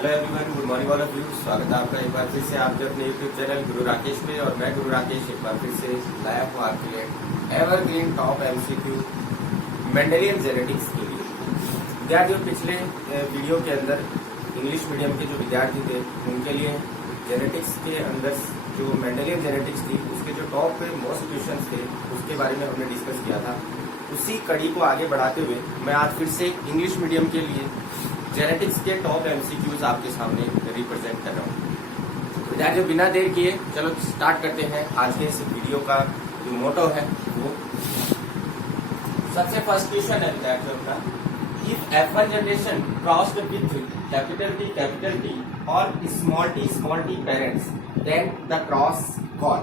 Hello everyone, good morning all of you. स्वागत है आपका एक बार फिर से आपके अपने यूट्यूब चैनल गुरु राकेश में। और मैं गुरु राकेश एक बार फिर से लाया हूँ आपके लिए evergreen top MCQ Mendelian genetics के लिए। विद्यार्थियों, पिछले वीडियो के अंदर इंग्लिश मीडियम के जो विद्यार्थी थे उनके लिए जेनेटिक्स के अंदर जो मेंडेलियन जेनेटिक्स थी उसके जो टॉप मोस्ट क्वेश्चन थे उसके बारे में हमने डिस्कस किया था। उसी कड़ी को आगे बढ़ाते हुए मैं आज फिर से इंग्लिश मीडियम के लिए जेनेटिक्स के टॉप एमसीक्यूज आपके सामने रिप्रेजेंट कर रहा हूँ। विद्यार्थियों, बिना देर किए चलो स्टार्ट करते हैं आज के इस वीडियो का जो मोटो है वो। सबसे फर्स्ट क्वेश्चन है विद्यार्थियों का, if F1 generation crossed with capital T और small t parents then the cross con.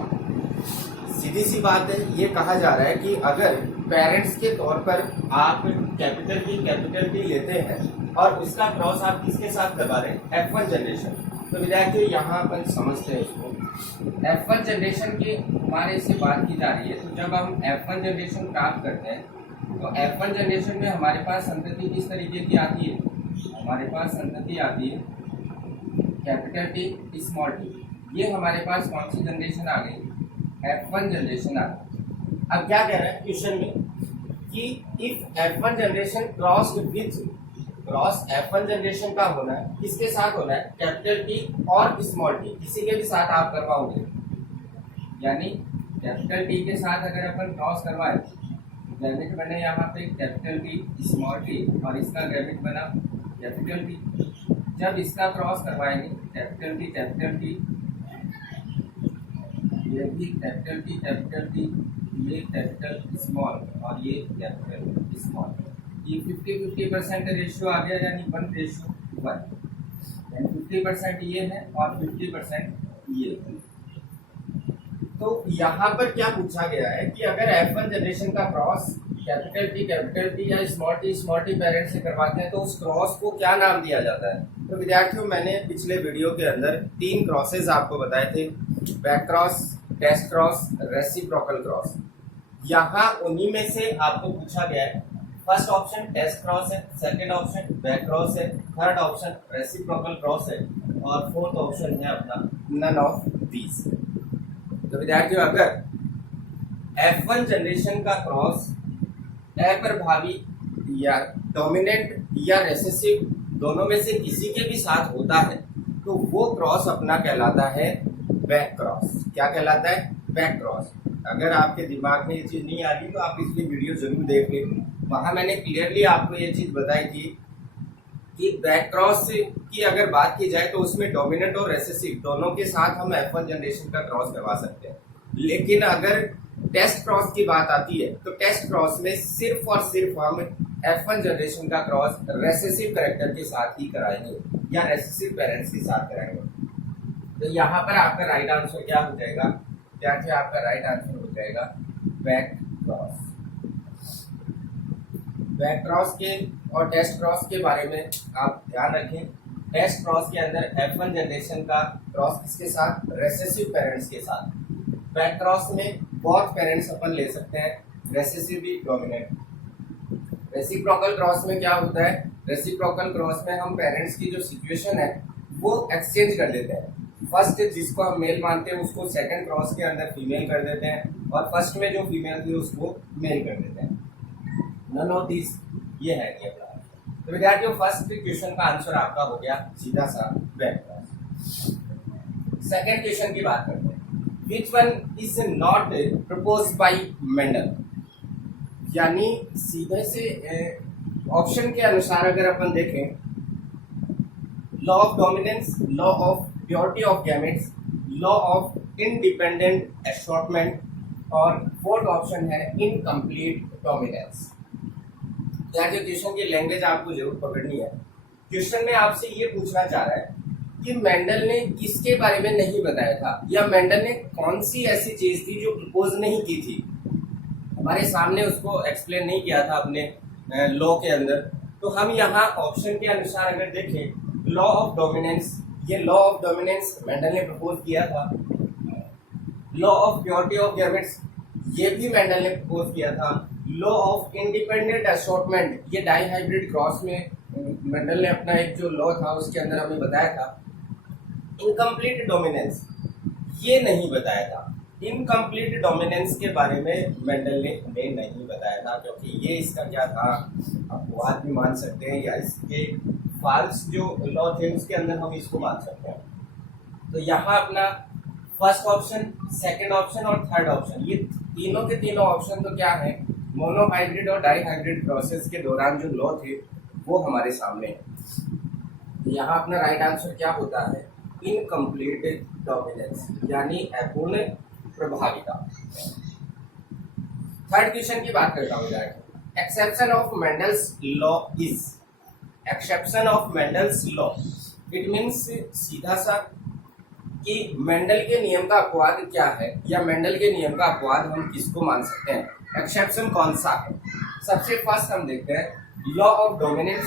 सीधी सी बात है, ये कहा जा रहा है कि अगर पेरेंट्स के तौर पर आप कैपिटल T लेते हैं और उसका क्रॉस आप किसके साथ करवा रहे हैं, F1 जनरेशन। तो विद्यार्थियों यहाँ अपन समझते हैं इसको। F1 जनरेशन की हमारे से बात की जा रही है, तो जब हम F1 जनरेशन प्राप्त करते हैं तो F1 जनरेशन में हमारे पास संतति किस तरीके की आती है, हमारे पास संतति आती है कैपिटल T स्मॉल t। ये हमारे पास कौन सी जनरेशन आ गई, F1 जनरेशन आ गई। अब क्या कह रहा है क्वेश्चन में कि if F1 generation cross F1 generation का होना है, किसके साथ होना है, कैपिटल T और स्मॉल t, किसी के भी साथ आप करवाओगे। यानी कैपिटल T के साथ अगर अपन क्रॉस करवाए, गैमेट बने यहाँ पे कैपिटल T स्मॉल t और इसका गैमेट बना कैपिटल T। जब इसका क्रॉस करवाएंगे कैपिटल T, ये भी कैपिटल T, ये कैपिटल स्मॉल और ये कैपिटल स्मॉल। ये 50-50% रेशियो आ गया, यानी 1:1, यानी 50% ये है और 50% ये। तो यहाँ पर क्या पूछा गया है कि अगर F1 जनरेशन का क्रॉस कैपिटल T या स्मॉल t पेरेंट से करवाते हैं तो उस क्रॉस को क्या नाम दिया जाता है। तो विद्यार्थियों, मैंने पिछले वीडियो के अंदर 3 क्रॉसेज आपको बताए थे, back cross, test cross, reciprocal cross. यहाँ उन्हीं में से आपको पूछा गया है। फर्स्ट ऑप्शन टेस्ट क्रॉस है, सेकंड ऑप्शन बैक क्रॉस है, थर्ड ऑप्शन रेसिप्रोकल क्रॉस है और फोर्थ ऑप्शन है अपना नन ऑफ दीज। तो विद्यार्थियों, अगर F1 जनरेशन का क्रॉस अप्रभावी या डोमिनेंट या रेसेसिव दोनों में से किसी के भी साथ होता है तो वो क्रॉस अपना कहलाता है बैक क्रॉस। क्या कहलाता है, बैक क्रॉस। अगर आपके दिमाग में ये चीज नहीं आ रही तो आप इसकी वीडियो जरूर देख लें, वहां मैंने क्लियरली आपको ये चीज बताई थी कि बैक क्रॉस की अगर बात की जाए तो उसमें डोमिनेंट और रेसेसिव दोनों के साथ हम F1 जनरेशन का क्रॉस करवा सकते हैं। लेकिन अगर टेस्ट क्रॉस की बात आती है तो टेस्ट क्रॉस में सिर्फ और सिर्फ हम F1 जनरेशन का क्रॉस रेसेसिव कैरेक्टर के साथ ही कराएंगे या रेसेसिव पेरेंट्स के साथ कराएंगे। तो यहाँ पर आपका राइट आंसर क्या हो जाएगा, आपका राइट आंसर हो जाएगा बैक क्रॉस। बैक क्रॉस के और टेस्ट क्रॉस के बारे में आप ध्यान रखें। टेस्ट क्रॉस के अंदर F1 जनरेशन का क्रॉस किसके साथ, रेसेसिव पेरेंट्स के साथ। बैक क्रॉस में बहुत पेरेंट्स अपन ले सकते हैं, रेसेसिव भी डोमिनेंट। रेसिप्रोकल क्रॉस में क्या होता है, रेसिप्रोकल क्रॉस में हम पेरेंट्स की जो सिचुएशन है वो एक्सचेंज कर देते हैं। फर्स्ट जिसको हम मेल मानते हैं उसको सेकंड क्रॉस के अंदर फीमेल कर देते हैं और फर्स्ट में जो फीमेल थी उसको मेल कर देते हैं। नन ऑफ दिस ये है नहीं अपना। तो विद्यार्थियों, फर्स्ट क्वेश्चन का आंसर आपका हो गया सीधा सा बैक क्रॉस। सेकंड क्वेश्चन की बात करते हैं, Which one is not proposed by Mendel। यानी सीधे से ऑप्शन के अनुसार अगर अपन देखें, law of dominance, law of purity of gametes, law of independent assortment और फोर्थ ऑप्शन है इनकम्प्लीट डोमिनेंस। यहाँ जो क्वेश्चन की लैंग्वेज आपको जरूर पकड़नी है। क्वेश्चन में आपसे ये पूछना चाह रहा है कि मेंडल ने किसके बारे में नहीं बताया था, या मेंडल ने कौन सी ऐसी चीज थी जो प्रपोज नहीं की थी, हमारे सामने उसको एक्सप्लेन नहीं किया था अपने लॉ के अंदर। तो हम यहाँ ऑप्शन के अनुसार अगर देखें, लॉ ऑफ डोमिनेंस, ये लॉ ऑफ डोमिनेंस मेंडल ने प्रपोज किया था। Law of purity of gametes, ये भी मेंडल ने प्रपोज किया था। लॉ ऑफ इंडिपेंडेंट असॉर्टमेंट, ये डाई हाइब्रिड क्रॉस में मेंडल ने अपना एक जो लॉ था उसके अंदर हमें बताया था इनकम्प्लीट डोमिनेंस, ये नहीं बताया था। इनकम्प्लीट डोमिनेंस के बारे में मेंडल ने हमें नहीं बताया था, क्योंकि ये इसका क्या था, अपवाद भी मान सकते हैं या इसके फॉल्स जो लॉ थे उसके अंदर हम इसको मान सकते हैं। तो यहाँ अपना फर्स्ट ऑप्शन, सेकंड ऑप्शन और थर्ड ऑप्शन, ये तीनों के तीनों ऑप्शन तो क्या है, मोनोहाइब्रिड और डाईहाइब्रिड प्रोसेस के दौरान जो लॉ थे वो हमारे सामने है। यहाँ अपना राइट आंसर क्या होता है, इनकम्प्लीट डोमिनेंस यानी अपूर्ण प्रभाविता। थर्ड क्वेश्चन की बात करता हूँ, exception of Mendel's law is, exception of Mendel's law it means सीधा सा कि मेंडल के नियम का अपवाद क्या है, या मेंडल के नियम का अपवाद हम किसको मान सकते हैं, एक्सेप्शन कौन सा है। सबसे फर्स्ट हम देखते हैं लॉ ऑफ डोमिनेंस,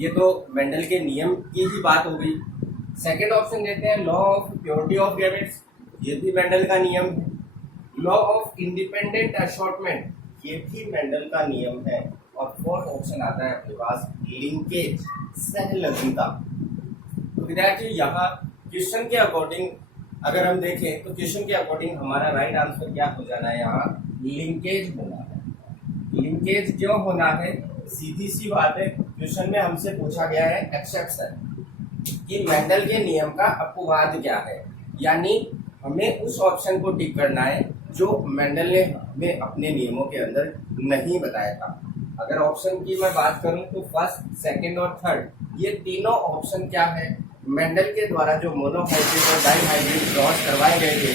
ये तो मेंडल के नियम की ही बात हो गई। सेकेंड ऑप्शन देते हैं law of purity of gametes, ये भी मेंडल का नियम है। लॉ ऑफ इंडिपेंडेंट असॉर्टमेंट, ये भी मेंडल का नियम है। और फोर्थ ऑप्शन आता है अपने पास लिंकेज, सहलग्नता। तो विद्यार्थी यहाँ क्वेश्चन के अकॉर्डिंग अगर हम देखें तो क्वेश्चन के अकॉर्डिंग हमारा राइट आंसर क्या हो जाना है, यहाँ लिंकेज होना है। लिंकेज क्यों होना है, सीधी सी बात है, क्वेश्चन में हमसे पूछा गया है एक्सेप्शन कि मेंडल के नियम का अपवाद क्या है, यानी हमें उस ऑप्शन को टिक करना है जो मेंडल ने हमें अपने नियमों के अंदर नहीं बताया था। अगर ऑप्शन की मैं बात करूं तो फर्स्ट, सेकंड और थर्ड, ये तीनों ऑप्शन क्या है, मेंडल के द्वारा जो मोनोहाइब्रिड और डाईहाइब्रिड क्रॉस करवाए गए थे,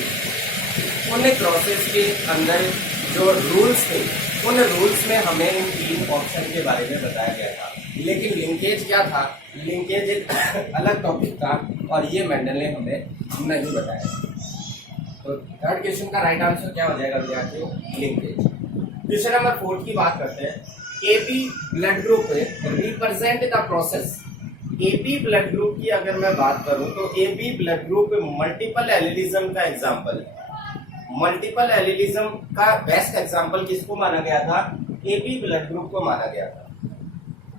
उन क्रॉसेस के अंदर जो रूल्स थे, उन रूल्स में हमें इन तीन ऑप्शन के बारे में बताया गया था। लेकिन लिंकेज क्या था, लिंकेज एक अलग टॉपिक था और ये मेंडल ने हमें नहीं बताया। तो थर्ड क्वेश्चन का राइट आंसर क्या हो जाएगा विद्यार्थियों, लिंकेज। क्वेश्चन नंबर 4 की बात करते हैं। AB blood group represent the process. AB blood group की अगर मैं बात करूं तो AB blood group multiple allelism का एग्जांपल है। मल्टीपल एलिलिज्म का बेस्ट एग्जांपल किसको माना गया था, एबी ब्लड ग्रुप को माना गया था।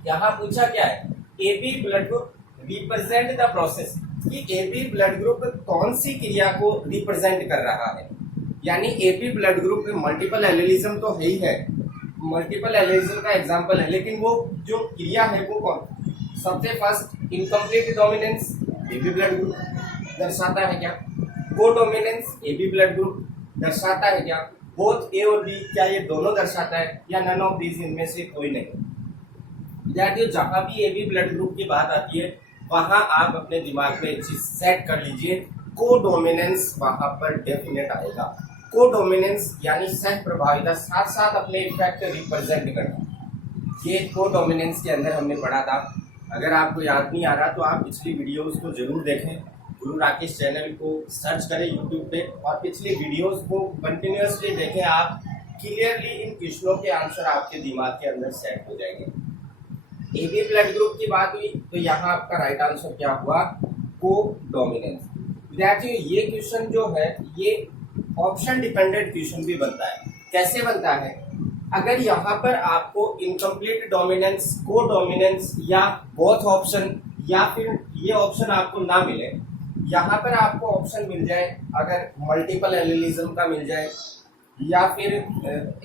यहाँ पूछा क्या है, AB blood group represent the process, कि एबी ब्लड ग्रुप कौन सी क्रिया को रिप्रेजेंट कर रहा है, यानी एबी ब्लड ग्रुप में मल्टीपल एलिलिज्म तो है ही है, मल्टीपल एलिलिज्म का एग्जांपल है, लेकिन वो जो क्रिया है वो कौन, सबसे first incomplete dominance AB blood group दर्शाता है क्या, कोडोमिनेंस एबी ब्लड ग्रुप दर्शाता है क्या, बोथ ए और बी क्या ये दोनों दर्शाता है, या नन ऑफ दीज, इनमें से कोई नहीं। विद्यार्थियों जहां भी एबी ब्लड ग्रुप की बात आती है वहां आप अपने दिमाग में एक चीज सेट कर लीजिए, कोडोमिनेंस वहां पर डेफिनेट आएगा। कोडोमिनेंस यानी सह प्रभाविता, साथ साथ अपने इफेक्ट रिप्रेजेंट करना, ये कोडोमिनेंस के अंदर हमने पढ़ा था। अगर आपको याद नहीं आ रहा तो आप पिछली वीडियोस को जरूर देखें, गुरु राकेश चैनल को सर्च करें यूट्यूब पे और पिछली वीडियोस को कंटिन्यूअसली देखें, आप क्लियरली इन क्वेश्चनों के आंसर आपके दिमाग के अंदर सेट हो जाएंगे। एबी ब्लड ग्रुप की बात हुई तो यहाँ आपका राइट आंसर क्या हुआ, कोडोमिनेंस। विद्यार्थियों ये क्वेश्चन जो है ये ऑप्शन डिपेंडेंट क्वेश्चन भी बनता है। कैसे बनता है, अगर यहाँ पर आपको इनकम्प्लीट डोमिनेंस, कोडोमिनेंस या बोथ ऑप्शन, या फिर ये ऑप्शन आपको ना मिले, यहाँ पर आपको ऑप्शन मिल जाए अगर मल्टीपल एलिलिज्म का मिल जाए, या फिर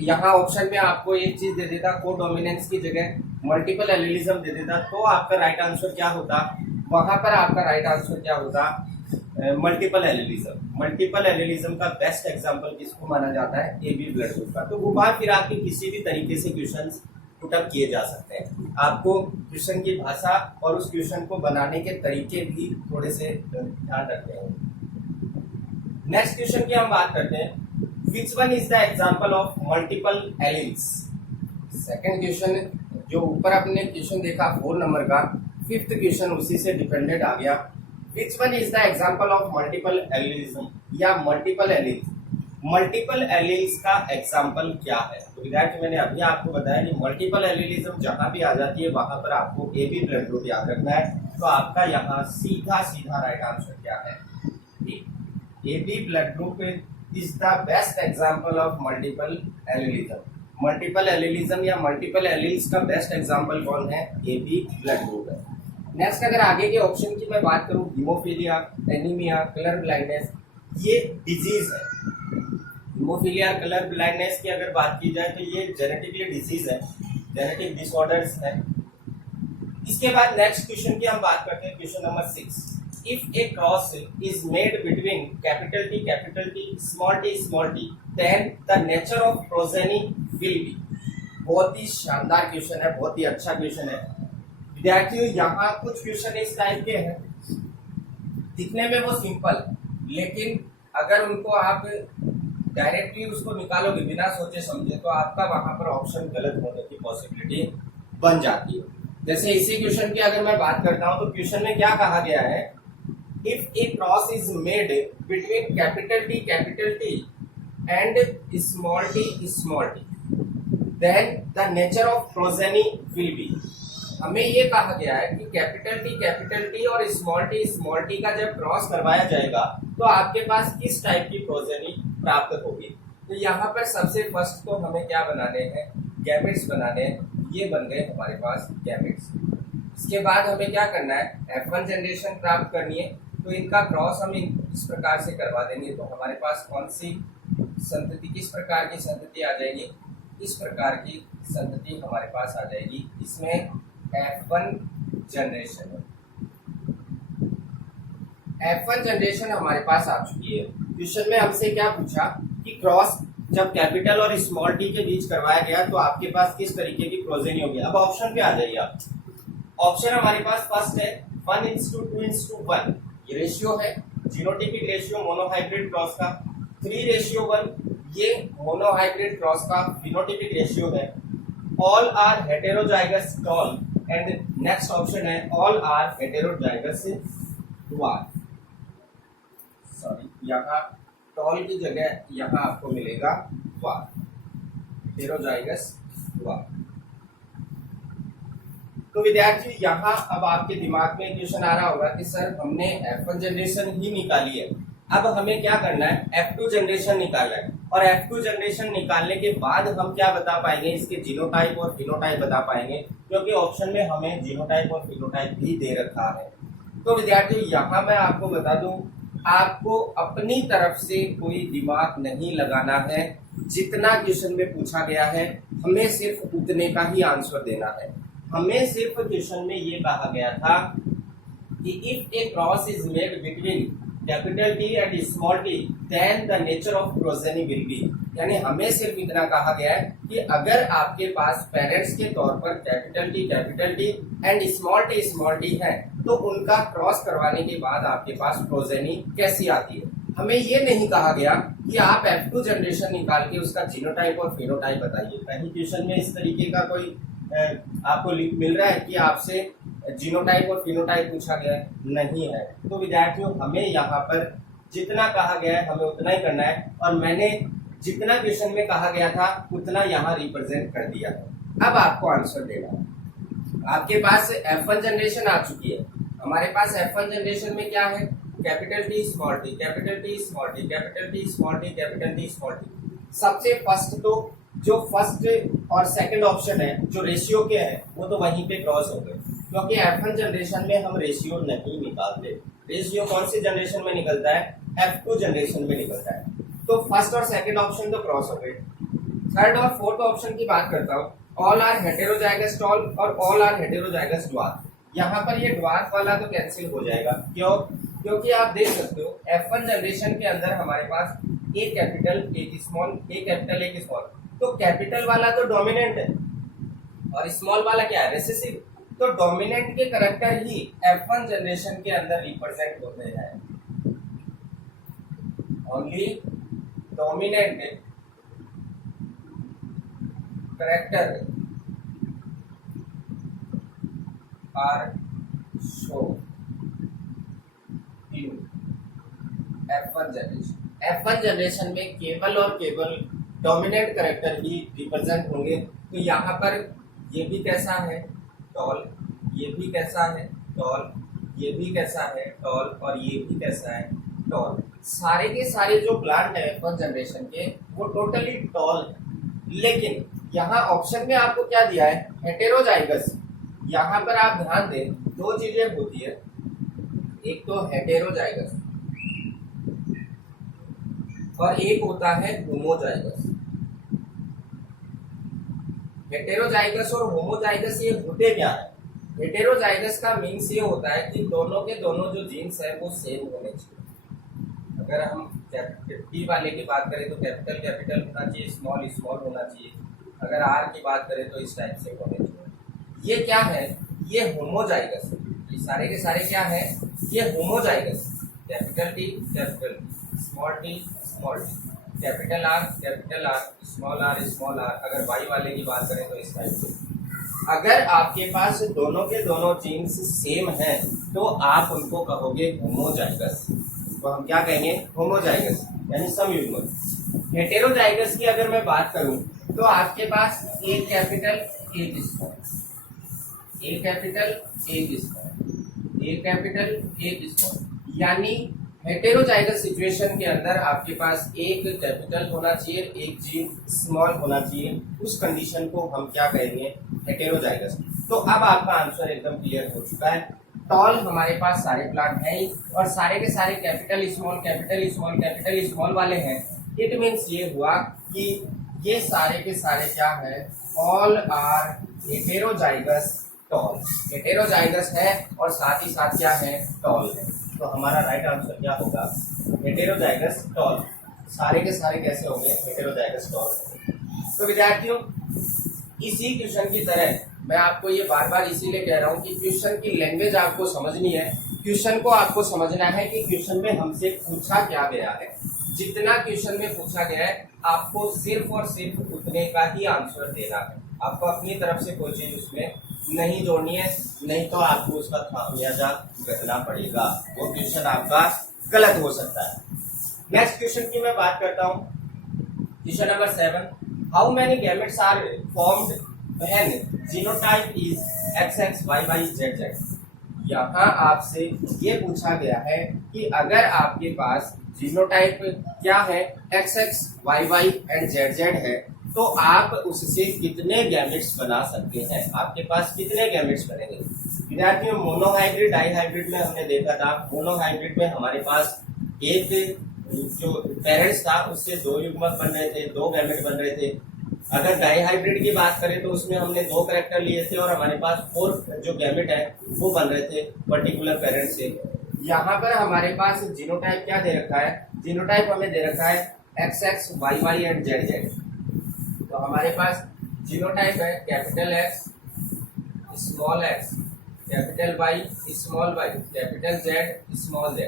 यहाँ ऑप्शन में आपको एक चीज दे देता कोडोमिनेंस की जगह मल्टीपल एलिलिज्म दे देता, तो आपका राइट आंसर क्या होता, वहां पर आपका राइट आंसर क्या होता, मल्टीपल एलिलिज्म। मल्टीपल एलिलिज्म का बेस्ट एग्जांपल किसको माना जाता है, एबी ब्लड ग्रुप का। तो घुमा फिरा के किसी भी तरीके से क्वेश्चंस पुटअप किए जा सकते हैं। आपको क्वेश्चन की भाषा और उस क्वेश्चन को बनाने के तरीके भी थोड़े से ध्यान रखते हैं। नेक्स्ट क्वेश्चन की हम बात करते हैं, Which one is the example of multiple alleles? Second question जो ऊपर आपने क्वेश्चन देखा 4 नंबर का, फिफ्थ क्वेश्चन उसी से डिपेंडेंट आ गया। Which one is the example of multiple allelism या multiple alleles? मल्टीपल एलील्स का एग्जाम्पल क्या है, तो विद्यार्थी मैंने अभी आपको बताया कि मल्टीपल एलीलिज्म जहां भी आ जाती है वहां पर आपको एबी ब्लड ग्रुप याद रखना है। तो आपका यहाँ सीधा सीधा राइट आंसर क्या है, एबी ब्लड ग्रुप is the best example of multiple allelism। Multiple allelism या मल्टीपल एलील्स का बेस्ट एग्जांपल कौन है? AB ब्लड ग्रुप है। नेक्स्ट अगर आगे के ऑप्शन की मैं बात करूं, हीमोफीलिया, एनीमिया, कलर ब्लाइंडनेस, ये डिजीज है। हीमोफीलिया, कलर ब्लाइंडनेस की अगर बात की जाए तो ये जेनेटिकली डिजीज है, जेनेटिक डिसऑर्डर्स है। इसके बाद नेक्स्ट क्वेश्चन की हम बात करते हैं, question number 6। If a cross is made between capital T, small t, then the nature of progeny will be. बहुत ही शानदार क्वेश्चन है, बहुत ही अच्छा क्वेश्चन है विद्यार्थियों। यहाँ कुछ क्वेश्चन इस टाइप के हैं, दिखने में वो सिंपल, लेकिन अगर उनको आप डायरेक्टली उसको निकालोगे बिना सोचे समझे तो आपका वहां पर ऑप्शन गलत होने की पॉसिबिलिटी बन जाती है। जैसे इसी क्वेश्चन की अगर मैं बात करता हूं तो क्वेश्चन में क्या कहा गया है? If a cross is made between capital T and small t, then the nature of progeny will be. हमें ये कहा गया है कि कैपिटल T और स्मॉल t का जब क्रॉस करवाया जाएगा तो आपके पास किस टाइप की प्रोजेनी प्राप्त होगी। तो यहाँ पर सबसे फर्स्ट तो हमें क्या बनाने हैं? गैमेट्स बनाने हैं। ये बन गए हमारे पास गैमेट्स। इसके बाद हमें क्या करना है? F1 जनरेशन प्राप्त करनी है। तो इनका क्रॉस हम इस प्रकार से करवा देंगे तो हमारे पास कौन सी संतति, किस प्रकार की संतति आ जाएगी? इस प्रकार की संतति हमारे पास आ जाएगी। इसमें F1 जनरेशन हमारे पास आ चुकी है। क्वेश्चन में हमसे क्या पूछा कि क्रॉस जब कैपिटल और स्मॉल t के बीच करवाया गया तो आपके पास किस तरीके की प्रोजेनी होगी। अब ऑप्शन पे आ जाइए आप। ऑप्शन हमारे पास फर्स्ट है 1:2:1, ये रेशियो है, जीनोटिपिक रेशियो मोनोहाइब्रिड क्रॉस का। 3:1, ये मोनोहाइब्रिड क्रॉस का फिनोटिपिक रेशियो है। All are heterozygous tall, and next option है all are heterozygous dwarf. Sorry, यहाँ टॉल की जगह यहाँ आपको मिलेगा ड्वार्फ, हेटेरोजाइगस ड्वार्फ। तो विद्यार्थी यहाँ अब आपके दिमाग में क्वेश्चन आ रहा होगा कि सर हमने F1 जनरेशन ही निकाली है, अब हमें क्या करना है? F2 जनरेशन निकालना है। और F2 जनरेशन निकालने के बाद हम क्या बता पाएंगे? इसके जीनोटाइप और फिनोटाइप बता पाएंगे, क्योंकि ऑप्शन में हमें जीनोटाइप और फिनोटाइप भी दे रखा है। तो विद्यार्थियों यहाँ मैं आपको बता दूं, आपको अपनी तरफ से कोई दिमाग नहीं लगाना है। जितना क्वेश्चन में पूछा गया है हमें सिर्फ उतने का ही आंसर देना है। हमें सिर्फ क्वेश्चन में ये कहा गया था कि if a cross is made between capital T and small t, then the nature of progeny will be. यानी हमें सिर्फ इतना कहा गया है कि अगर आपके पास पेरेंट्स के तौर पर capital T and small t है तो उनका क्रॉस करवाने के बाद आपके पास प्रोजेनी कैसी आती है। हमें ये नहीं कहा गया कि आप F2 जनरेशन निकाल के उसका जीनोटाइप और फिनोटाइप बताइए। कहीं क्वेश्चन में इस तरीके का कोई आपको मिल रहा है कि आपसे जीनोटाइप और फिनोटाइप पूछा गया है? नहीं है। तो विद्यार्थियों हमें यहाँ पर जितना कहा गया है हमें उतना ही करना है, और मैंने जितना क्वेश्चन में कहा गया था उतना यहाँ रिप्रेजेंट कर दिया है। अब आपको आंसर देना है। आपके पास F1 जनरेशन आ चुकी है। हमारे पास F1 जनरेशन में क्या है? Capital T small t, capital T small t, capital T small t, capital T small t। सबसे फर्स्ट तो जो फर्स्ट और सेकंड ऑप्शन है जो रेशियो के हैं वो तो वहीं पे क्रॉस हो गए, क्योंकि F1 जनरेशन में हम रेशियो नहीं निकालते। रेशियो कौन सी जनरेशन में निकलता है? F2 जनरेशन में निकलता है। तो फर्स्ट और सेकंड ऑप्शन तो क्रॉस हो गए। थर्ड और फोर्थ ऑप्शन की बात करता हूँ, ऑल आर हेटेरोजाइगस टॉल और ऑल आर हेटेरोजाइगस ड्वार्फ। यहाँ पर ये ड्वार्फ वाला तो कैंसिल हो जाएगा। क्यों? क्योंकि आप देख सकते हो F1 जनरेशन के अंदर हमारे पास एक कैपिटल एक स्मॉल, एक कैपिटल एक स्मॉल। तो कैपिटल वाला तो डोमिनेंट है और स्मॉल वाला क्या है? रिसेसिव। तो डोमिनेंट के करैक्टर ही F1 जनरेशन के अंदर रिप्रेजेंट होते हैं। Only dominant character are show in F1 generation. F1 generation में केवल और केवल डोमिनेंट करैक्टर ही रिप्रेजेंट होंगे। तो यहाँ पर ये भी कैसा है? टॉल। ये भी कैसा है? टॉल। ये भी कैसा है? टॉल। और ये भी कैसा है? टॉल। सारे के सारे जो प्लांट है F1 जनरेशन के वो टोटली टॉल है। लेकिन यहाँ ऑप्शन में आपको क्या दिया है, हेटेरोजाइगस। यहाँ पर आप ध्यान दें, दो चीजें होती है, एक तो हेटेरोजाइगस और एक होता है होमोजाइगस। हेटेरोजाइगस और होमोजाइगस ये होते क्या है? हेटेरोजाइगस का मीन्स ये होता है कि दोनों के दोनों जो जीन्स है वो सेम होने चाहिए। अगर हम टी वाले की बात करें तो कैपिटल कैपिटल होना चाहिए, स्मॉल स्मॉल होना चाहिए। अगर आर की बात करें तो इस टाइप से होने चाहिए। ये क्या है? ये होमोजाइगस। ये सारे के सारे क्या है? ये homozygous. Capital T, small T, small T, capital R, small R, small R. अगर वाई वाले की बात करें तो इस टाइप से। अगर आपके पास दोनों के दोनों जीन्स सेम हैं तो आप उनको कहोगे होमोजाइगस। तो हम क्या कहेंगे? होमोजाइगस यानी समयुग्मक। हेटेरोजाइगस की अगर मैं बात करूं तो आपके पास एक कैपिटल एक स्मॉल, एक कैपिटल एक स्मॉल, एक कैपिटल एक स्मॉल, यानी हेटेरोजाइगस सिचुएशन के अंदर आपके पास एक कैपिटल होना चाहिए, एक जीन स्मॉल होना चाहिए। उस कंडीशन को हम क्या कहेंगे? हेटेरोजाइगस। तो अब आपका आंसर एकदम क्लियर हो चुका है। टॉल हमारे पास सारे प्लांट हैं ही और सारे के सारे capital small, capital small, capital small वाले हैं। इट मीन्स ये हुआ कि ये सारे के सारे क्या है? All are heterozygous tall. Heterozygous है और साथ ही साथ क्या है? टॉल है। तो हमारा राइट आंसर क्या होगा? Heterozygous tall. सारे के सारे कैसे होंगे? Heterozygous tall. तो विद्यार्थियों, इसी क्वेश्चन की तरह मैं आपको ये बार बार इसीलिए कह रहा हूँ कि क्वेश्चन की लैंग्वेज आपको समझनी है। क्वेश्चन को आपको समझना है कि क्वेश्चन में हमसे पूछा क्या गया है। जितना क्वेश्चन में पूछा गया है आपको सिर्फ और सिर्फ उतने का ही आंसर देना है। आपको अपनी तरफ से कोई चीज उसमें नहीं जोड़नी है, नहीं तो आपको उसका खामियाजा भुगतना पड़ेगा। वो क्वेश्चन आपका गलत हो सकता है। नेक्स्ट क्वेश्चन की मैं बात करता हूँ। Question number 7, how many gametes are formed when genotype is XXYYZZ। यहाँ आपसे ये पूछा गया है कि अगर आपके पास जीनोटाइप क्या है? XXYY एंड ZZ है तो आप उससे कितने गैमेट्स बना सकते हैं? आपके पास कितने गैमेट्स बनेंगे? विद्यार्थियों, मोनोहाइब्रिड डाइहाइब्रिड में हमने देखा था, मोनोहाइब्रिड में हमारे पास एक जो पेरेंट्स था उससे दो युग्मक बन रहे थे, दो गैमेट बन रहे थे। अगर डाइहाइब्रिड की बात करें तो उसमें हमने दो कैरेक्टर लिए थे और हमारे पास 4 जो गैमेट है वो बन रहे थे पर्टिकुलर पेरेंट से। यहाँ पर हमारे पास जीनोटाइप क्या दे रखा है? जीनोटाइप हमें दे रखा है XXYY एंड ZZ। तो हमारे पास जीनोटाइप है capital X, small x, capital Y, small y, capital Z, small z।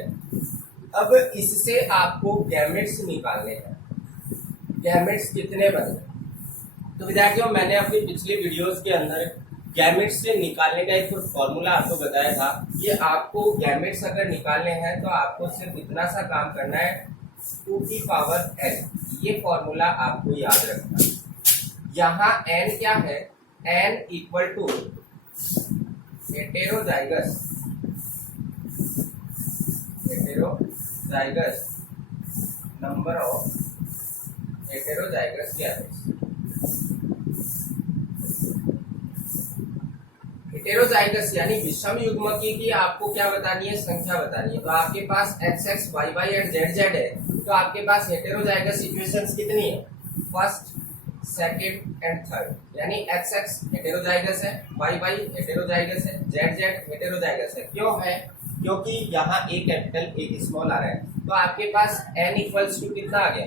अब इससे आपको गैमेट्स निकालने हैं। गैमेट्स कितने बने? तो विद्यार्थियों, मैंने अपनी पिछली वीडियोस के अंदर गैमेट्स से निकालने का एक फॉर्मूला आपको बताया था। ये आपको गैमेट्स अगर निकालने हैं तो आपको सिर्फ इतना सा काम करना है, 2 की पावर n। ये फॉर्मूला आपको याद रखना है। यहाँ n क्या है? n equal to heterozygous number of heterozygous gametes. Heterozygous यानी विषम युग्मकी की आपको क्या बतानी है? संख्या बतानी है। तो आपके पास XXYY एंड ZZ है तो आपके पास हेटेरोजाइगस सिचुएशंस कितनी है? First, second and third. यानी XX हेटेरोजाइगस है, YY हेटेरोजाइगस है, ZZ हेटेरोजाइगस है। क्यों है? क्योंकि यहाँ एक कैपिटल एक स्मॉल आ रहा है। तो आपके पास n इक्वल्स टू कितना आ गया?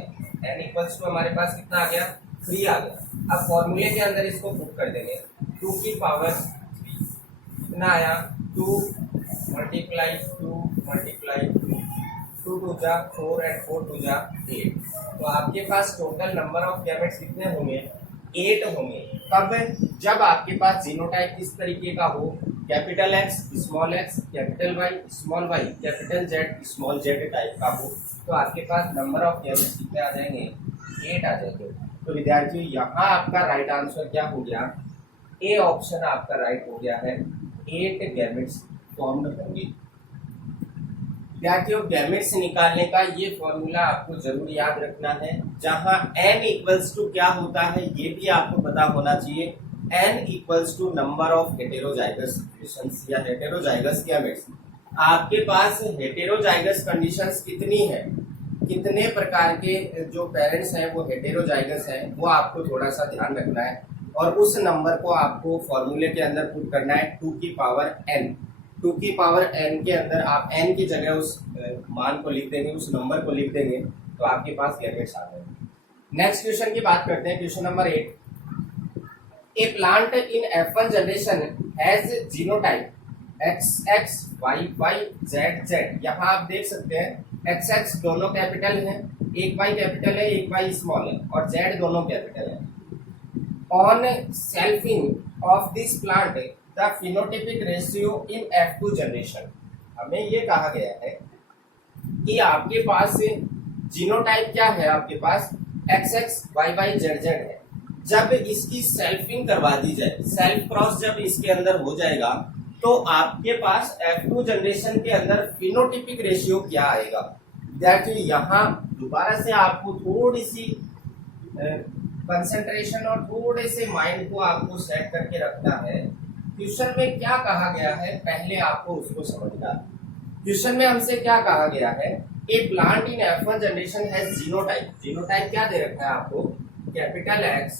n इक्वल्स टू हमारे पास कितना आ गया? 3 आ गया। अब फॉर्मूले के अंदर इसको पुट कर देंगे, 2 की पावर 3 कितना आया? 2 मल्टीप्लाई 2 मल्टीप्लाई 2 टू जा 4 एंड 4 टू जा 8। तो आपके पास टोटल नंबर ऑफ गैमेट्स कितने होंगे? 8 होंगे। कब? जब आपके पास जीनोटाइप किस तरीके का हो? Capital X, small x, capital Y, small y, capital Z, small z type का हो। तो आपके पास नंबर ऑफ गैमेट्स कितने आ जाएंगे? 8 आ जाएंगे। तो विद्यार्थियों, यहाँ आपका राइट आंसर क्या हो गया? ए ऑप्शन आपका राइट हो गया है। 8 गैमेट्स फॉर्म्ड होंगे। विद्यार्थियों गैमेट्स निकालने का ये फॉर्मूला आपको जरूर याद रखना है, जहां n इक्वल्स टू क्या होता है ये भी आपको पता होना चाहिए। n equals to number of heterozygous situations या हेटेरोजाइगस गैमेट्स। आपके पास हेटेरोजाइगस कंडीशंस कितनी है, कितने प्रकार के जो पेरेंट्स हैं वो हेटेरोजाइगस हैं, वो आपको थोड़ा सा ध्यान रखना है और उस नंबर को आपको फॉर्मूले के अंदर पुट करना है 2 की पावर n। 2 की पावर n के अंदर आप n की जगह उस मान को लिख देंगे, उस नंबर को लिख देंगे, तो आपके पास गैमेट्स आ जाएंगे। नेक्स्ट क्वेश्चन की बात करते हैं, question number 8। A plant in F1 generation has genotype XX YY ZZ। यहाँ आप देख सकते हैं XX दोनों कैपिटल हैं, एक Y कैपिटल है एक Y स्मॉल है, और Z दोनों कैपिटल है। On selfing of this plant the phenotypic ratio in F2 generation. हमें ये कहा गया है कि आपके पास जीनोटाइप क्या है, आपके पास XX YY ZZ है। जब इसकी सेल्फिंग करवा दी जाए, सेल्फ क्रॉस जब इसके अंदर हो जाएगा, तो आपके पास F2 जनरेशन के अंदर फिनोटाइपिक रेशियो क्या आएगा। विद्यार्थियों यहाँ दोबारा से आपको थोड़ी सी कंसंट्रेशन और थोड़े से माइंड को आपको सेट करके रखना है। क्वेश्चन में क्या कहा गया है पहले आपको उसको समझना है। क्वेश्चन में हमसे क्या कहा गया है, a plant in F1 generation has genotype. Genotype क्या दे रखा है आपको, कैपिटल X,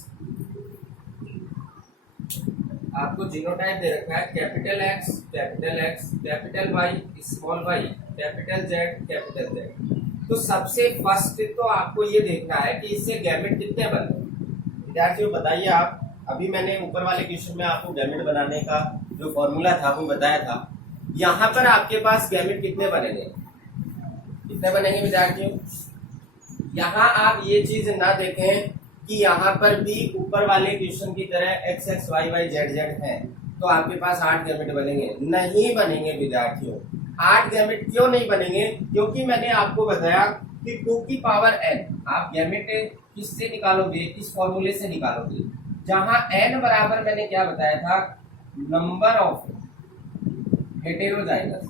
आपको जीनोटाइप दे रखा है capital X, capital Y, small y, capital Z, capital Z। तो सबसे फर्स्ट तो आपको ये देखना है कि इससे गैमेट कितने बने। विद्यार्थियों बताइए आप, अभी मैंने ऊपर वाले क्वेश्चन में आपको गैमेट बनाने का जो फॉर्मूला था वो बताया था। यहाँ पर आपके पास गैमेट कितने बनेंगे, कितने बनेंगे विद्यार्थियों। यहाँ आप ये चीज ना देखें कि यहाँ पर भी ऊपर वाले क्वेश्चन की तरह XX YY ZZ है तो आपके पास 8 गैमेट बनेंगे, नहीं बनेंगे विद्यार्थियों। 8 गैमेट क्यों नहीं बनेंगे, क्योंकि मैंने आपको बताया कि 2 की पावर n आप गैमेट किससे निकालोगे, इस फॉर्मूले से निकालोगे, जहां n बराबर मैंने क्या बताया था, number of heterozygous,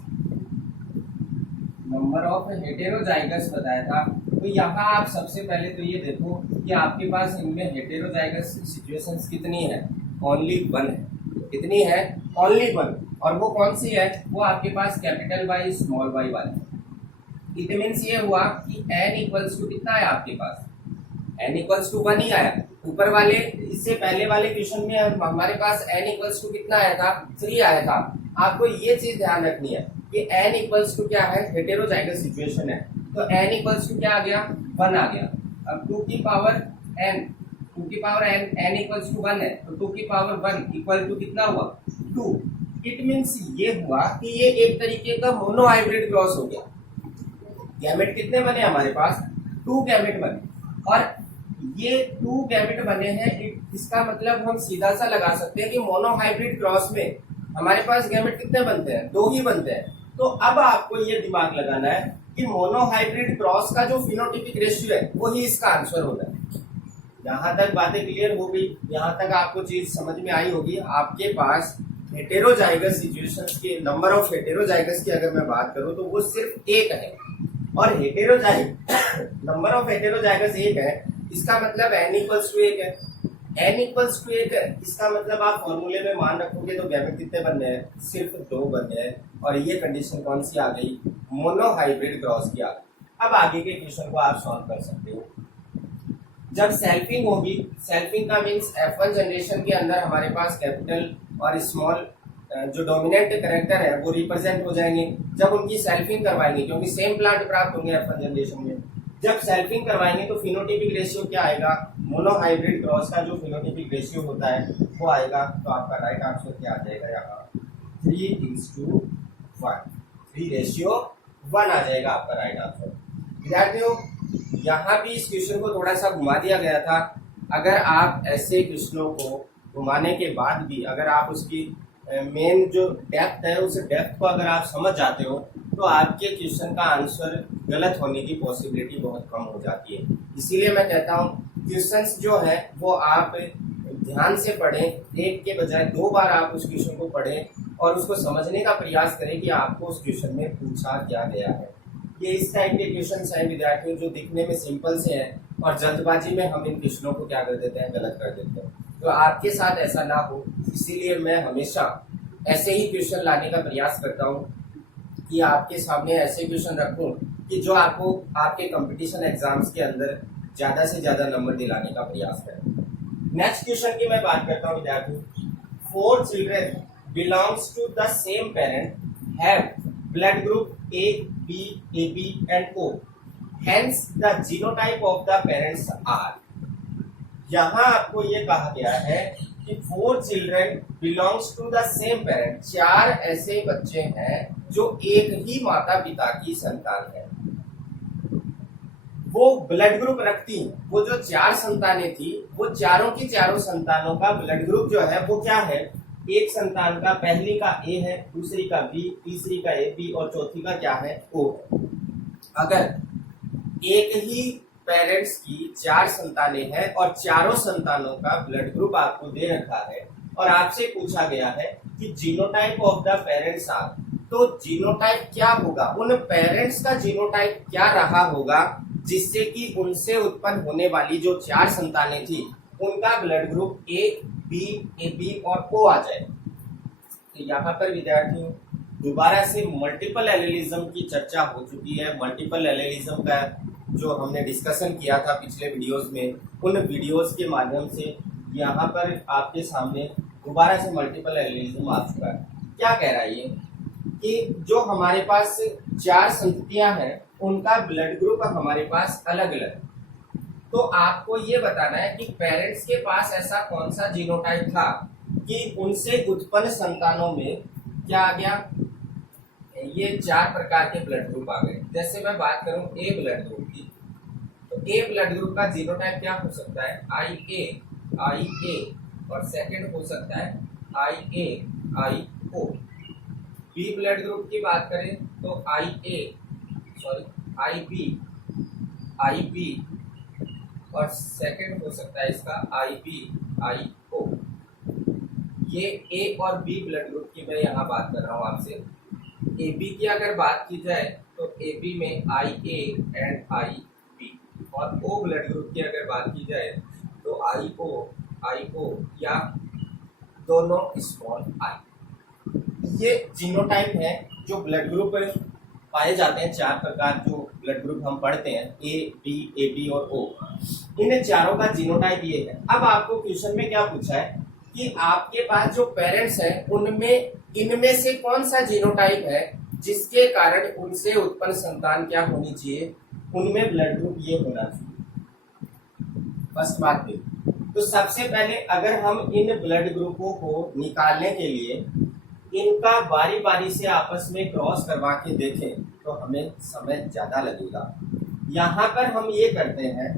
number of heterozygous बताया था। तो यहाँ आप सबसे पहले तो ये देखो कि आपके पास इनमें हेटेरोजाइगस सिचुएशंस कितनी है, ओनली 1 है। कितनी है, ओनली 1। और वो कौन सी है, वो आपके पास कैपिटल Y स्मॉल y वाली। इट मीन्स ये हुआ कि n इक्वल्स टू कितना है आपके पास, n इक्वल्स टू 1 ही आया। ऊपर वाले इससे पहले वाले क्वेश्चन में हमारे पास n इक्वल्स टू कितना आया था, 3 आया था। आपको ये चीज ध्यान रखनी है कि n इक्वल्स टू क्या है, हेटेरोजाइगस सिचुएशन है, तो n इक्वल्स टू क्या आ गया, 1 आ गया। अब 2 की पावर n, 2 की पावर n इक्वल्स टू 1 है, तो 2 की पावर 1 इक्वल टू कितना हुआ, 2। इट मीन्स ये हुआ कि ये एक तरीके का मोनो हाइब्रिड क्रॉस हो गया। गैमेट कितने बने हमारे पास, 2 गैमेट बने, और ये 2 गैमेट बने हैं। इसका मतलब हम सीधा सा लगा सकते हैं कि मोनो हाइब्रिड क्रॉस में हमारे पास गैमेट कितने बनते हैं, 2 ही बनते हैं। तो अब आपको ये दिमाग लगाना है कि मोनो हाइब्रिड क्रॉस का जो फिनोटाइपिक रेशियो है वही इसका आंसर होगा। यहाँ तक बातें क्लियर हो गई, यहाँ तक आपको चीज समझ में आई होगी। आपके पास हेटेरोजाइगस सिचुएशंस के नंबर ऑफ हेटेरोजाइगस की अगर मैं बात करूं तो वो सिर्फ 1 है, और नंबर ऑफ हेटेरोजाइगस 1 है, इसका मतलब n इक्वल्स टू 1 है। n इक्वल्स टू 1 है, इसका मतलब आप फॉर्मूले में मान रखोगे तो गैमेट कितने बनने हैं, सिर्फ 2 बनने हैं। और ये कंडीशन कौन सी आ गई, मोनो हाइब्रिड क्रॉस की आ गई। अब आगे के क्वेश्चन को आप सॉल्व कर सकते हो। जब सेल्फिंग होगी, सेल्फिंग का मीन्स F1 जनरेशन के अंदर हमारे पास कैपिटल और स्मॉल जो डोमिनेंट कैरेक्टर है वो रिप्रेजेंट हो जाएंगे जब उनकी सेल्फिंग करवाएंगे, क्योंकि सेम प्लांट प्राप्त होंगे F1 जनरेशन में। जब सेल्फिंग करवाएंगे तो फिनोटाइपिक रेशियो क्या आएगा, मोनो हाइब्रिड क्रॉस का जो फिनोटाइपिक रेशियो होता है वो आएगा। तो आपका राइट आंसर क्या आ जाएगा, यहाँ 3:1, 3:1 आ जाएगा आपका राइट आंसर। विद्यार्थियों यहाँ भी इस क्वेश्चन को थोड़ा सा घुमा दिया गया था। अगर आप ऐसे क्वेश्चनों को घुमाने के बाद भी अगर आप उसकी मेन जो डेप्थ है उस डेप्थ को अगर आप समझ जाते हो तो आपके क्वेश्चन का आंसर गलत होने की पॉसिबिलिटी बहुत कम हो जाती है। इसीलिए मैं कहता हूँ क्वेश्चंस जो है वो आप ध्यान से पढ़ें, एक के बजाय 2 बार आप उस क्वेश्चन को पढ़ें और उसको समझने का प्रयास करें कि आपको उस क्वेश्चन में पूछा क्या गया है। ये इस टाइप के क्वेश्चन हैं विद्यार्थियों जो दिखने में सिंपल से हैं और जल्दबाजी में हम इन क्वेश्चनों को क्या कर देते हैं, गलत कर देते हैं। तो आपके साथ ऐसा ना हो, इसीलिए मैं हमेशा ऐसे ही क्वेश्चन लाने का प्रयास करता हूँ कि आपके सामने ऐसे क्वेश्चन रखूं कि जो आपको आपके कंपटीशन एग्जाम्स के अंदर ज्यादा से ज्यादा नंबर दिलाने का प्रयास करें। नेक्स्ट क्वेश्चन की मैं बात करता हूँ विद्यार्थियों। 4 children belongs to the same parent have blood group A, B, AB and O. Hence the genotype of the parents are. यहाँ आपको ये कहा गया है कि 4 children belongs to the same parent, 4 ऐसे बच्चे हैं जो एक ही माता पिता की संतान है। वो ब्लड ग्रुप रखती हैं, वो जो 4 संतानें थी वो चारों की चारों संतानों का ब्लड ग्रुप जो है वो क्या है, एक संतान का पहली का A है, दूसरी का B, तीसरी का AB और चौथी का क्या है, O है। अगर एक ही पेरेंट्स की 4 संतानें हैं और चारों संतानों का ब्लड ग्रुप आपको दे रखा है और आपसे पूछा गया है कि genotype of the parents are, तो जीनोटाइप क्या होगा, उन पेरेंट्स का जीनोटाइप क्या रहा होगा जिससे कि उनसे उत्पन्न होने वाली जो 4 संतानें थी उनका blood group A, B, AB और O आ जाए। तो यहाँ पर विद्यार्थियों दोबारा से मल्टीपल एलिलिज्म की चर्चा हो चुकी है। मल्टीपल एलिलिज्म का जो हमने डिस्कशन किया था पिछले वीडियोस में, उन वीडियोस के माध्यम से यहाँ पर आपके सामने दोबारा से मल्टीपल एलिलिज्म आ चुका है। क्या कह रहा है ये कि जो हमारे पास 4 संततियां हैं उनका ब्लड ग्रुप हमारे पास अलग अलग, तो आपको ये बताना है कि पेरेंट्स के पास ऐसा कौन सा जीनोटाइप था कि उनसे उत्पन्न संतानों में क्या आ गया, ये 4 प्रकार के ब्लड ग्रुप आ गए। जैसे मैं बात करूं ए ब्लड ग्रुप की, तो ए ब्लड ग्रुप का जीनोटाइप क्या हो सकता है, IA और सेकंड हो सकता है IAIO। बी ब्लड ग्रुप की बात करें तो IB और सेकंड हो सकता है इसका IBIO। ये ए और बी ब्लड ग्रुप की मैं यहाँ बात कर रहा हूँ आपसे। AB की अगर बात की जाए तो AB में IA एंड IB, और O ब्लड ग्रुप की अगर बात की जाए तो IO या दोनों स्मॉल I। ये जीनोटाइप है जो ब्लड ग्रुप पाए जाते हैं, 4 प्रकार जो ब्लड ग्रुप हम पढ़ते हैं A, B, AB और O, इन चारों का जीनोटाइप ये है। अब आपको क्वेश्चन में क्या पूछा है कि आपके पास जो पेरेंट्स हैं उनमें इनमें से कौन सा जीनोटाइप है जिसके कारण उनसे उत्पन्न संतान क्या होनी चाहिए, उनमें ब्लड ग्रुप ये होना चाहिए। फर्स्ट बात थी। तो सबसे पहले अगर हम इन ब्लड ग्रुपों को निकालने के लिए इनका बारी बारी से आपस में क्रॉस करवा के देखें तो हमें समय ज्यादा लगेगा। यहाँ पर हम ये करते हैं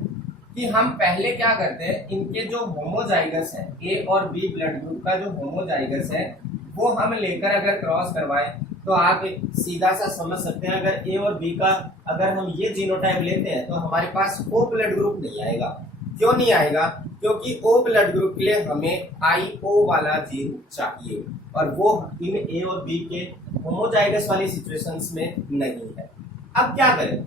कि हम पहले क्या करते हैं, इनके जो होमोजाइगस है ए और बी ब्लड ग्रुप का जो होमोजाइगस है वो हम लेकर अगर क्रॉस करवाएं तो आप सीधा सा समझ सकते हैं। अगर ए और बी का अगर हम ये जीनोटाइप लेते हैं तो हमारे पास ओ ब्लड ग्रुप नहीं आएगा। क्यों नहीं आएगा, क्योंकि ओ ब्लड ग्रुप के लिए हमें IO वाला जीन चाहिए और वो इन ए और बी के होमोजाइगस वाली सिचुएशंस में नहीं है। अब क्या करें,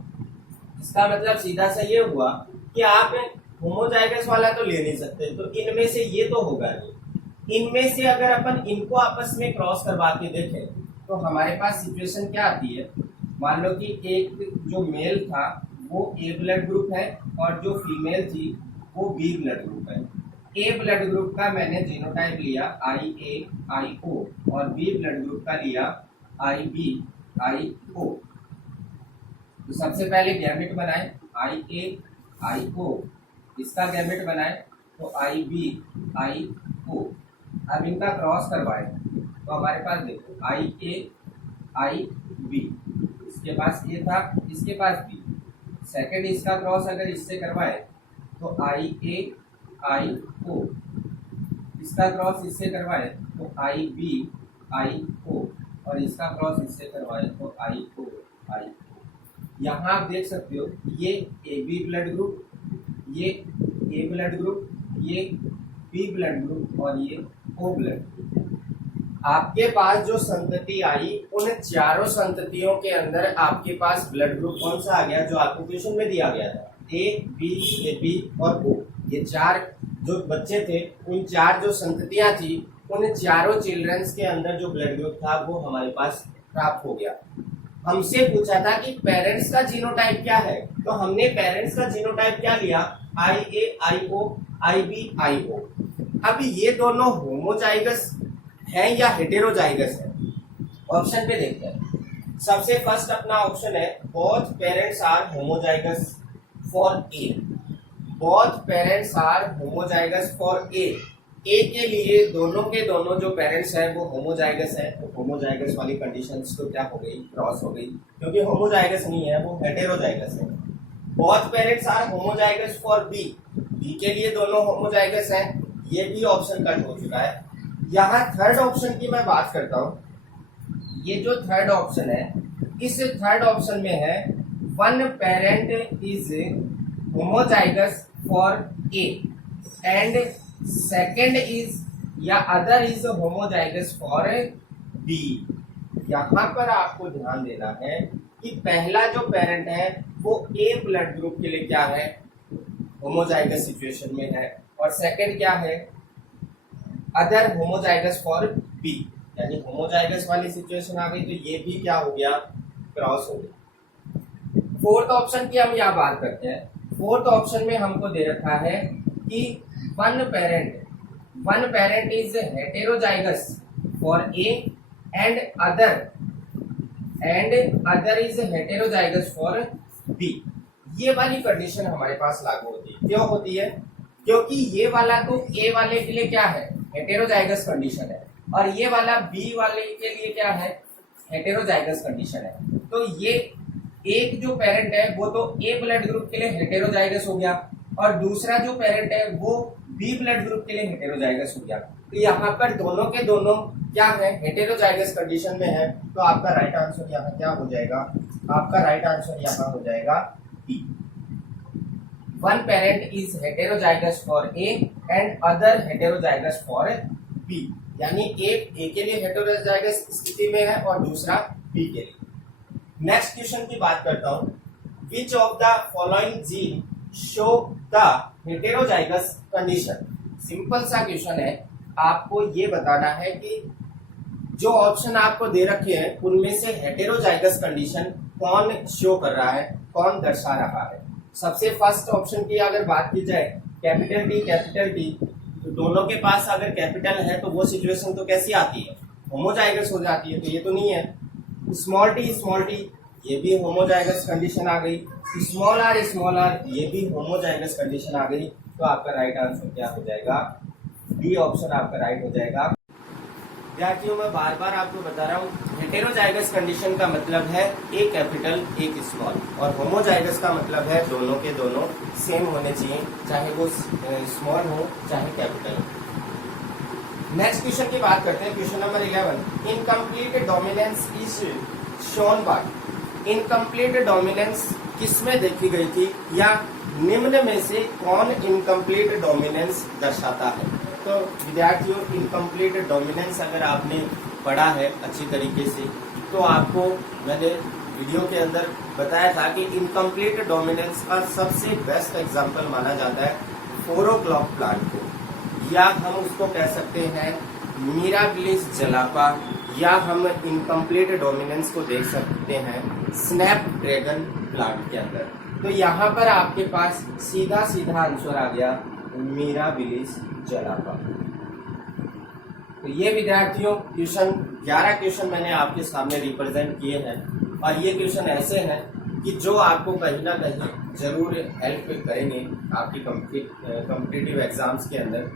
इसका मतलब सीधा सा ये हुआ कि आप होमोजाइगस वाला तो ले नहीं सकते, तो इनमें से ये तो होगा नहीं। इनमें से अगर अपन इनको आपस में क्रॉस करवा के देखें तो हमारे पास सिचुएशन क्या आती है, मान लो कि एक जो मेल था वो ए ब्लड ग्रुप है और जो फीमेल थी वो बी ब्लड ग्रुप है। ए ब्लड ग्रुप का मैंने जीनोटाइप लिया IAIO और बी ब्लड ग्रुप का लिया IBIO। तो सबसे पहले गैमेट बनाए IAIO, इसका गैमेट बनाए तो IBIO। अब इनका क्रॉस करवाए तो हमारे पास देखो IAIB, इसके पास ए था, इसके पास बी। सेकंड इसका क्रॉस अगर इससे करवाए तो IAIO, इसका क्रॉस इससे करवाए तो IBIO और इसका क्रॉस इससे करवाए तो IOIO। यहाँ आप देख सकते हो ये AB ब्लड ग्रुप, ये A ब्लड ग्रुप, ये B ब्लड ग्रुप और ये O ब्लड ग्रुप। आपके पास जो संतति आई उन चारों संततियों के अंदर आपके पास ब्लड ग्रुप कौन सा आ गया जो आपको क्वेश्चन में दिया गया था, ए बी और ओ। ये चार जो बच्चे थे, उन चार जो संततियां थी, उन चारों चिल्ड्रंस के अंदर जो ब्लड ग्रुप था वो हमारे पास प्राप्त हो गया। हमसे पूछा था कि पेरेंट्स का जीनोटाइप क्या है, तो हमने पेरेंट्स का जीनोटाइप क्या लिया, IA IO IB IO। अब ये दोनों होमोजाइगस है या हेटेरोजाइगस है, ऑप्शन पे देखते हैं। सबसे फर्स्ट अपना ऑप्शन है both parents are homozygous for A. Both parents are homozygous for A. A के लिए दोनों के दोनों जो पेरेंट्स हैं वो होमोजाइगस है, तो होमोजाइगस वाली कंडीशंस तो क्या हो गई, क्रॉस हो गई, क्योंकि होमोजाइगस नहीं है, वो हेटेरोजाइगस है। Both parents are homozygous for B. B के लिए दोनों होमोजाइगस हैं, ये भी ऑप्शन कट हो चुका है। यहाँ थर्ड ऑप्शन की मैं बात करता हूँ। ये जो थर्ड ऑप्शन है, इस थर्ड ऑप्शन में है one parent is homozygous for A and second is या other is homozygous for B. यहाँ पर आपको ध्यान देना है कि पहला जो पेरेंट है वो ए ब्लड ग्रुप के लिए क्या है, होमोजाइगस सिचुएशन में है, और सेकेंड क्या है, अदर होमोजाइगस फॉर बी, यानी होमोजाइगस वाली सिचुएशन आ गई, तो ये भी क्या हो गया, क्रॉस हो गया। फोर्थ ऑप्शन की हम यहाँ बात करते हैं। फोर्थ ऑप्शन में हमको दे रखा है कि one parent is heterozygous for A and other is heterozygous for B. ये वाली कंडीशन हमारे पास लागू होती है। क्यों होती है, क्योंकि ये वाला तो ए वाले के लिए क्या है, हेटेरोजाइगस कंडीशन है, और ये वाला बी वाले के लिए क्या है, हेटेरोजाइगस कंडीशन है। तो ये एक जो पेरेंट है वो तो ए ब्लड ग्रुप के लिए हेटेरोजाइगस हो गया, और दूसरा जो पेरेंट है वो बी ब्लड ग्रुप के लिए हेटेरोजाइगस हो गया। तो यहाँ पर दोनों के दोनों क्या है, हेटेरोजाइगस कंडीशन में है। तो आपका राइट आंसर यहाँ क्या हो जाएगा, आपका राइट आंसर यहाँ हो जाएगा B. One parent is heterozygous for A and other heterozygous for B, यानी एक ए के लिए हेटेरोजाइगस स्थिति में है और दूसरा बी के लिए। नेक्स्ट क्वेश्चन की बात करता हूँ। Which of the following gene show the heterozygous condition. Simple सा क्वेश्चन है, आपको ये बताना है कि जो ऑप्शन आपको दे रखे हैं उनमें से हेटेरोजाइगस कंडीशन कौन शो कर रहा है, कौन दर्शा रहा है। सबसे फर्स्ट ऑप्शन की अगर बात की जाए, कैपिटल टी, तो दोनों के पास अगर कैपिटल है तो वो सिचुएशन तो कैसी आती है, होमोजाइगस हो जाती है, तो ये तो नहीं है। स्मॉल टी ये भी होमोजाइगस कंडीशन आ गई। स्मॉल आर ये भी होमोजाइगस कंडीशन आ गई। तो आपका राइट आंसर क्या हो जाएगा, बी ऑप्शन आपका राइट हो जाएगा। विद्यार्थियों, मैं बार बार आपको बता रहा हूँ, हेटेरोजाइगस कंडीशन का मतलब है एक कैपिटल एक स्मॉल, और होमोजाइगस का मतलब है दोनों के दोनों सेम होने चाहिए, चाहे वो स्मॉल हो चाहे कैपिटल हो। नेक्स्ट क्वेश्चन की बात करते हैं, question number 11। Incomplete dominance is shown by. Incomplete dominance किसमें देखी गई थी, या निम्न में से कौन इनकम्प्लीट डोमिनेंस दर्शाता है। तो विद्यार्थियों, इनकम्प्लीट डोमिनेंस अगर आपने पढ़ा है अच्छी तरीके से, तो आपको मैंने वीडियो के अंदर बताया था कि इनकम्प्लीट डोमिनेंस का सबसे बेस्ट एग्जाम्पल माना जाता है 4 o'clock प्लांट को, या हम उसको कह सकते हैं मिराबिलिस जलापा, या हम इनकम्प्लीट डोमिनेंस को देख सकते हैं स्नैपड्रैगन प्लांट के अंदर। तो यहाँ पर आपके पास सीधा आंसर आ गया मिराबिलिस जलापा। तो ये विद्यार्थियों क्वेश्चन 11 क्वेश्चन मैंने आपके सामने रिप्रेजेंट किए हैं, और ये क्वेश्चन ऐसे हैं कि जो आपको कहीं ना कहीं जरूर हेल्प करेंगे आपकी कॉम्पिटिटिव एग्जाम्स के अंदर।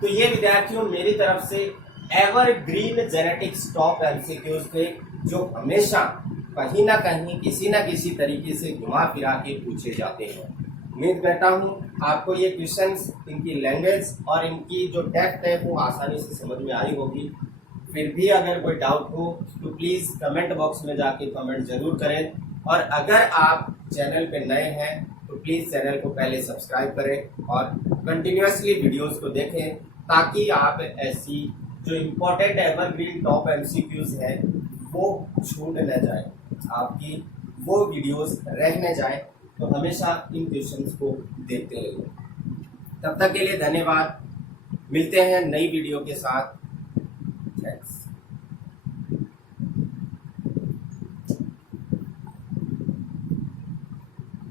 तो ये विद्यार्थियों मेरी तरफ से एवरग्रीन जेनेटिक्स टॉप एमसीक्यूज थे, जो हमेशा कहीं ना कहीं किसी न किसी तरीके से घुमा फिरा के पूछे जाते हैं। उम्मीद करता हूँ आपको ये क्वेश्चंस, इनकी लैंग्वेज और इनकी जो डेप्थ है वो आसानी से समझ में आई होगी। फिर भी अगर कोई डाउट हो तो प्लीज़ कमेंट बॉक्स में जाके कमेंट जरूर करें, और अगर आप चैनल पे नए हैं तो प्लीज़ चैनल को पहले सब्सक्राइब करें और कंटिन्यूअसली वीडियोस को देखें, ताकि आप ऐसी जो इम्पोर्टेंट एवरग्रीन टॉप एमसीक्यूज है वो छूट न जाए, आपकी वो वीडियोस रह न जाए, तो हमेशा इन क्वेश्चंस को देखते रहिए। तब तक के लिए धन्यवाद। मिलते हैं नई वीडियो के साथ।